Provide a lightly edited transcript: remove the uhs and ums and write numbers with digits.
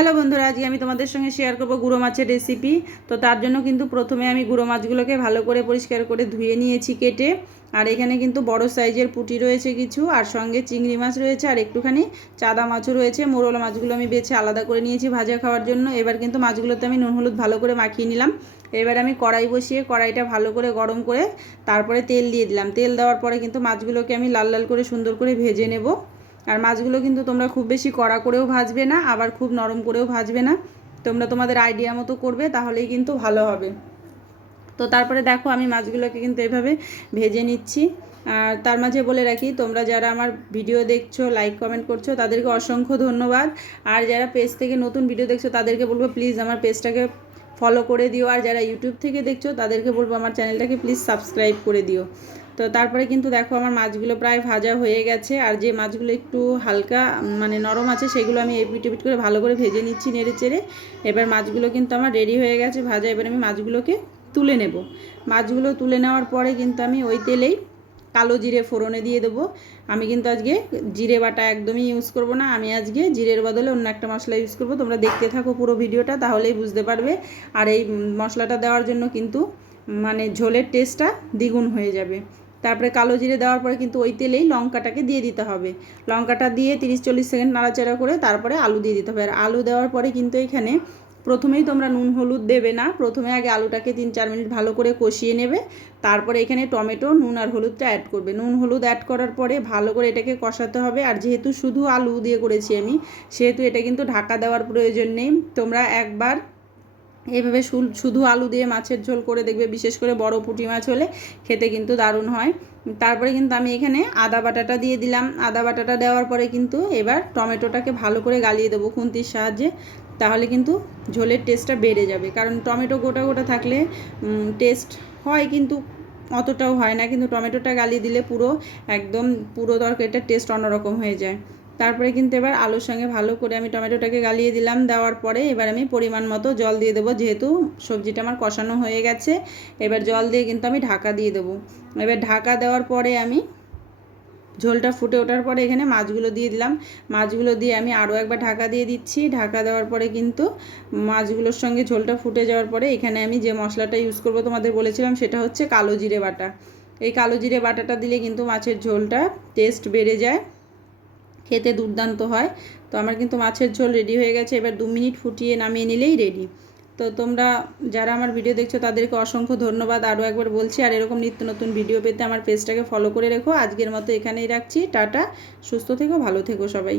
Hello বন্ধুরা, আজকে আমি তোমাদের সঙ্গে শেয়ার করব গুঁড়ো মাছের রেসিপি। তো তার জন্য কিন্তু প্রথমে আমি গুঁড়ো মাছগুলোকে ভালো করে পরিষ্কার করে ধুয়ে নিয়েছি কেটে। আর এখানে কিন্তু বড় সাইজের পুঁটি রয়েছে কিছু, আর সঙ্গে চিংড়ি মাছ রয়েছে, আর একটুখানি চাদা মাছও রয়েছে। মোরলা মাছগুলো আমি বেছে আলাদা করে নিয়েছি ভাজা খাওয়ার জন্য। এবার কিন্তু মাছগুলোতে আমি নুন হলুদ ভালো করে মাখিয়ে নিলাম। এবার আমি কড়াই বসিয়ে কড়াইটা ভালো করে গরম করে তারপরে তেল দিয়ে দিলাম। তেল দেওয়ার পরে কিন্তু মাছগুলোকে আমি লাল লাল করে সুন্দর করে ভেজে নেব। আর মাছগুলো কিন্তু তোমরা খুব বেশি কড়া করেও ভাজবে না, আবার খুব নরম করেও ভাজবে না। তোমরা তোমাদের আইডিয়া মতো করবে, তাহলেই কিন্তু ভালো হবে। তো তারপরে দেখো আমি মাছগুলোকে কিন্তু এভাবে ভেজে নিচ্ছি। আর তার মাঝে বলে রাখি, তোমরা যারা আমার ভিডিও দেখছো, লাইক কমেন্ট করছো, তাদেরকে অসংখ্য ধন্যবাদ। আর যারা পেজ থেকে নতুন ভিডিও দেখছো তাদেরকে বলবো প্লিজ আমার পেজটাকে ফলো করে দিও। আর যারা ইউটিউব থেকে দেখছো তাদেরকে বলবো আমার চ্যানেলটাকে প্লিজ সাবস্ক্রাইব করে দিও। তো তারপরে কিন্তু দেখো আমার মাছগুলো প্রায় ভাজা হয়ে গেছে। আর যে মাছগুলো একটু হালকা নরম আছে সেগুলো আমি এপিট এপিট করে ভালো করে ভেজে নিচ্ছি নেড়ে চেড়ে। এবার মাছগুলো কিন্তু আমার রেডি হয়ে গেছে ভাজা। এবার আমি মাছগুলোকে তুলে নেব। মাছগুলো তুলে নেওয়ার পরে কিন্তু আমি ওই তেলেই কালো জিরে ফোড়নে দিয়ে দেবো। আমি কিন্তু আজকে জিরে বাটা একদমই ইউজ করব না, আমি আজকে জিরের বদলে অন্য একটা মশলা ইউজ করব। তোমরা দেখতে থাকো পুরো ভিডিওটা, তাহলেই বুঝতে পারবে। আর এই মশলাটা দেওয়ার জন্য কিন্তু ঝোলের টেস্টটা দ্বিগুণ হয়ে যাবে। তারপরে কালো জিরে দেওয়ার পরে কিন্তু ওই তেলেই লঙ্কাটাকে দিয়ে দিতে হবে। লঙ্কাটা দিয়ে 30-40 সেকেন্ড নাড়াচাড়া করে তারপরে আলু দিয়ে দিতে হবে। আর আলু দেওয়ার পরে কিন্তু এখানে প্রথমেই তোমরা নুন হলুদ দেবে না, প্রথমে আগে আলুটাকে 3-4 মিনিট ভালো করে কষিয়ে নেবে। তারপরে এখানে টমেটো, নুন আর হলুদটা অ্যাড করবে। নুন হলুদ অ্যাড করার পরে ভালো করে এটাকে কষাতে হবে। আর যেহেতু শুধু আলু দিয়ে করেছি আমি, সেহেতু এটা কিন্তু ঢাকা দেওয়ার প্রয়োজন নেই। তোমরা একবার এইভাবে শুধু আলু দিয়ে মাছের ঝোল করে দেখবে, বিশেষ করে বড় পুঁটি মাছ হলে খেতে কিন্তু দারুণ হয়। তারপরে কিন্তু আমি এখানে আদা বাটাটা দিয়ে দিলাম। আদা বাটাটা দেওয়ার পরে কিন্তু এবার টমেটোটাকে ভালো করে গালিয়ে দেবো খুন্তির সাহায্যে। তাহলে কিন্তু ঝোলের টেস্টটা বেড়ে যাবে, কারণ টমেটো গোটা গোটা থাকলে টেস্ট হয় কিন্তু অতটাও হয় না, কিন্তু টমেটোটা গালিয়ে দিলে পুরো তরকারিটার টেস্ট অন্যরকম হয়ে যায়। তারপরে কিন্তু এবার আলুর সঙ্গে ভালো করে আমি টমেটোটাকে গালিয়ে দিলাম। দেওয়ার পরে এবার আমি পরিমাণ মতো জল দিয়ে দেবো, যেহেতু সবজিটা আমার কষানো হয়ে গেছে। এবার জল দিয়ে কিন্তু আমি ঢাকা দিয়ে দেবো। এবার ঢাকা দেওয়ার পরে আমি ঝোলটা ফুটে ওঠার পরে এখানে মাছগুলো দিয়ে দিলাম। মাছগুলো দিয়ে আমি আরও একবার ঢাকা দিয়ে দিচ্ছি। ঢাকা দেওয়ার পরে কিন্তু মাছগুলোর সঙ্গে ঝোলটা ফুটে যাওয়ার পরে এখানে আমি যে মশলাটা ইউজ করব তোমাদের বলেছিলাম, সেটা হচ্ছে কালো জিরে বাটা। এই কালো জিরে বাটাটা দিলে কিন্তু মাছের ঝোলটা টেস্ট বেড়ে যায়, খেতে দুর্দান্ত হয়। তো আমার কিন্তু মাছের ঝোল রেডি হয়ে গেছে। এবার 2 মিনিট ফুটিয়ে নামিয়ে নিলেই রেডি। তো তোমরা যারা আমার ভিডিও দেখছো তাদেরকে অসংখ্য ধন্যবাদ আরও একবার বলছি। আর এরকম নিত্য নতুন ভিডিও পেতে আমার পেজটাকে ফলো করে রেখো। আজকের মতো এখানেই রাখছি। টাটা, সুস্থ থেকো, ভালো থেকো সবাই।